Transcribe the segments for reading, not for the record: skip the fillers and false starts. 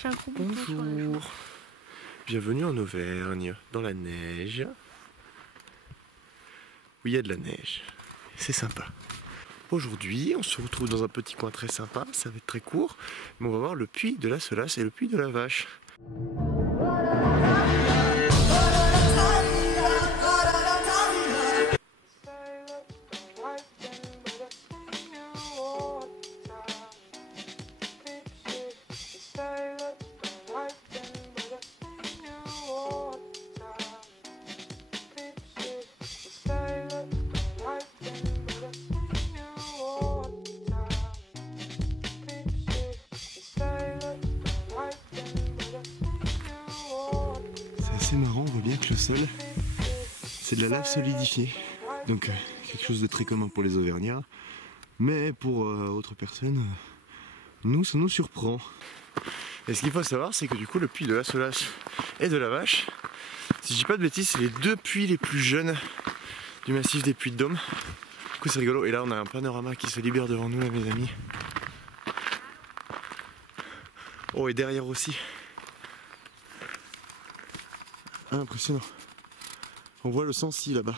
J'ai un gros bouton sur la joue. Bonjour. Bienvenue en Auvergne, dans la neige. Oui, il y a de la neige. C'est sympa. Aujourd'hui, on se retrouve dans un petit coin très sympa. Ça va être très court. Mais on va voir le puits de la Solace et le puits de la Vache. C'est marrant, on voit bien que le sol, c'est de la lave solidifiée. Donc quelque chose de très commun pour les Auvergnats. Mais pour autres personnes, nous, ça nous surprend. Et ce qu'il faut savoir, c'est que du coup, le puits de la Solace et de la Vache, si je dis pas de bêtises, c'est les deux puits les plus jeunes du massif des Puits de Dôme. Du coup, c'est rigolo. Et là, on a un panorama qui se libère devant nous, là, mes amis. Oh, et derrière aussi. Impressionnant. On voit le Sancy là-bas.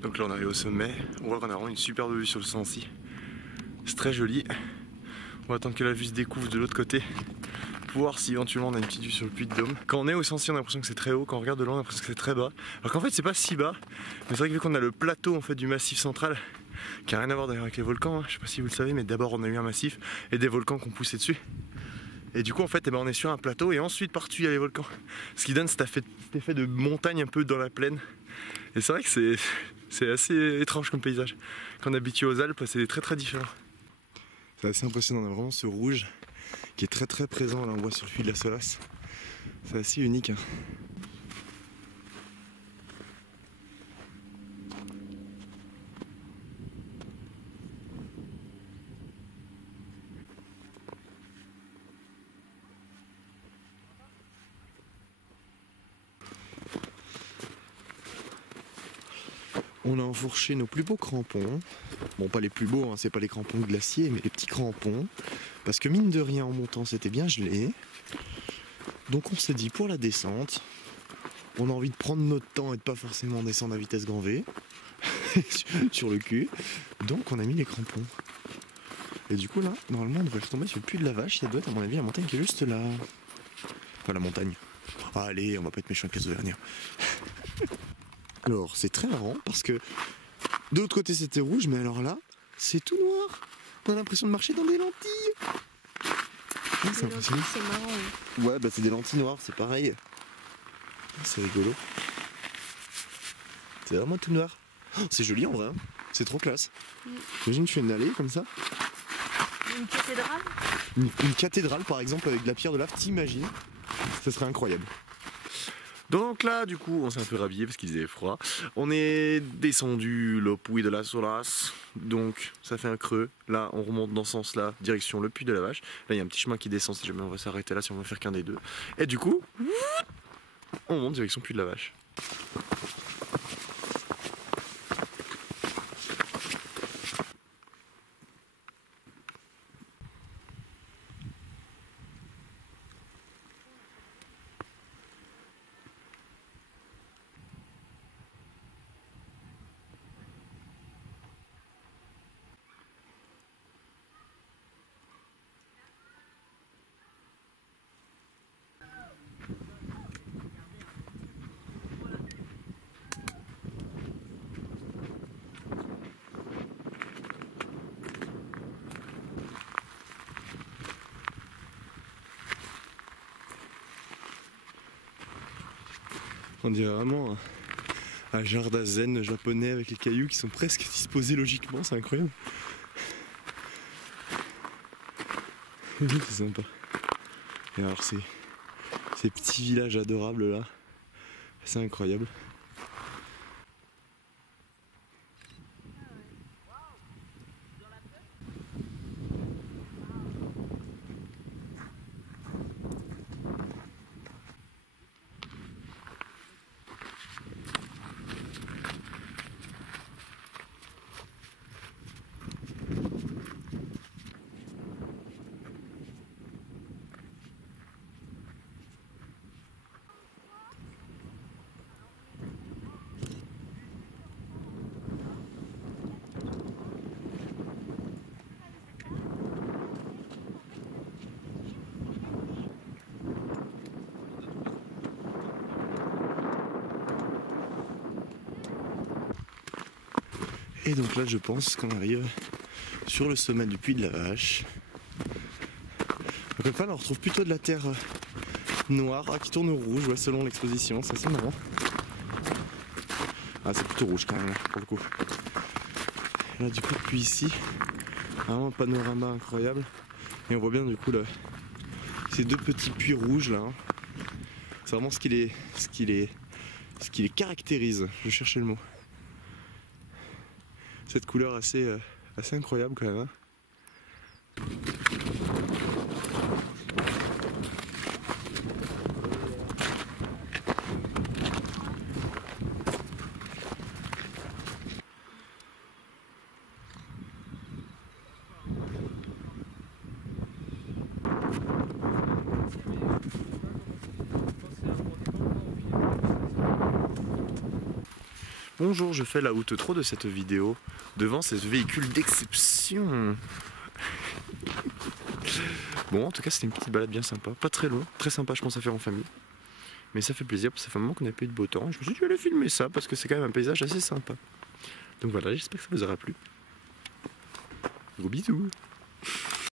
Donc là on arrive au sommet, on voit qu'on a vraiment une superbe vue sur le Sancy. C'est très joli. On va attendre que la vue se découvre de l'autre côté pour voir si éventuellement on a une petite vue sur le Puy de Dôme. Quand on est au Sancy on a l'impression que c'est très haut, quand on regarde de loin on a l'impression que c'est très bas. Alors qu'en fait c'est pas si bas, mais c'est vrai que vu qu'on a le plateau en fait du massif central, qui a rien à voir d'ailleurs avec les volcans, hein. Je sais pas si vous le savez, mais d'abord on a eu un massif et des volcans qui ont poussé dessus. Et du coup en fait on est sur un plateau et ensuite par-dessus il y a les volcans. Ce qui donne cet effet de montagne un peu dans la plaine. Et c'est vrai que c'est assez étrange comme paysage. Quand on est habitué aux Alpes, c'est très très différent. C'est assez impressionnant, on a vraiment ce rouge qui est très très présent, là on voit sur le puits de la Solace. C'est assez unique, hein. On a enfourché nos plus beaux crampons. Bon, pas les plus beaux, hein, c'est pas les crampons de glacier, mais les petits crampons. Parce que mine de rien, en montant, c'était bien gelé. Donc on s'est dit, pour la descente, on a envie de prendre notre temps et de pas forcément descendre à vitesse grand V. Sur le cul. Donc on a mis les crampons. Et du coup là, normalement on devrait retomber sur le puits de la Vache. Ça doit être à mon avis la montagne qui est juste là. Enfin la montagne. Ah, allez, on va pas être méchant avec les Auvergnats. Alors c'est très marrant parce que de l'autre côté c'était rouge, mais alors là c'est tout noir. On a l'impression de marcher dans des lentilles. Ah, c'est impressionnant. C'est marrant. Oui. Ouais, bah c'est des lentilles noires, c'est pareil. C'est rigolo. C'est vraiment tout noir. Oh, c'est joli en vrai, hein. C'est trop classe. Imagine, tu fais une allée comme ça. Une cathédrale. Une cathédrale par exemple avec de la pierre de lave, t'imagines? Ça serait incroyable. Donc là, du coup, on s'est un peu rhabillé parce qu'il faisait froid. On est descendu le puits de la Solas. Donc ça fait un creux. Là, on remonte dans ce sens-là, direction le puits de la Vache. Là, il y a un petit chemin qui descend si jamais on va s'arrêter là, si on va faire qu'un des deux. Et du coup, on monte direction puits de la Vache. On dirait vraiment un jardin zen japonais avec les cailloux qui sont presque disposés logiquement, c'est incroyable. Oui, c'est sympa. Et alors ces petits villages adorables là, c'est incroyable. Et donc là je pense qu'on arrive sur le sommet du puits de la Vache. Donc là on retrouve plutôt de la terre noire qui tourne au rouge, ouais, selon l'exposition, c'est assez marrant. Ah c'est plutôt rouge quand même là, pour le coup. Et là du coup depuis ici, vraiment un panorama incroyable. Et on voit bien du coup ces deux petits puits rouges là. C'est vraiment ce qui les caractérise, je cherchais le mot. Cette couleur assez incroyable quand même. Hein. Bonjour, je fais la outro de cette vidéo devant ce véhicule d'exception. Bon, en tout cas, c'était une petite balade bien sympa, pas très long, très sympa, je pense à faire en famille. Mais ça fait plaisir, parce que ça fait un moment qu'on n'a pas eu de beau temps. Je me suis dit, je vais aller filmer ça, parce que c'est quand même un paysage assez sympa. Donc voilà, j'espère que ça vous aura plu. Gros bisous.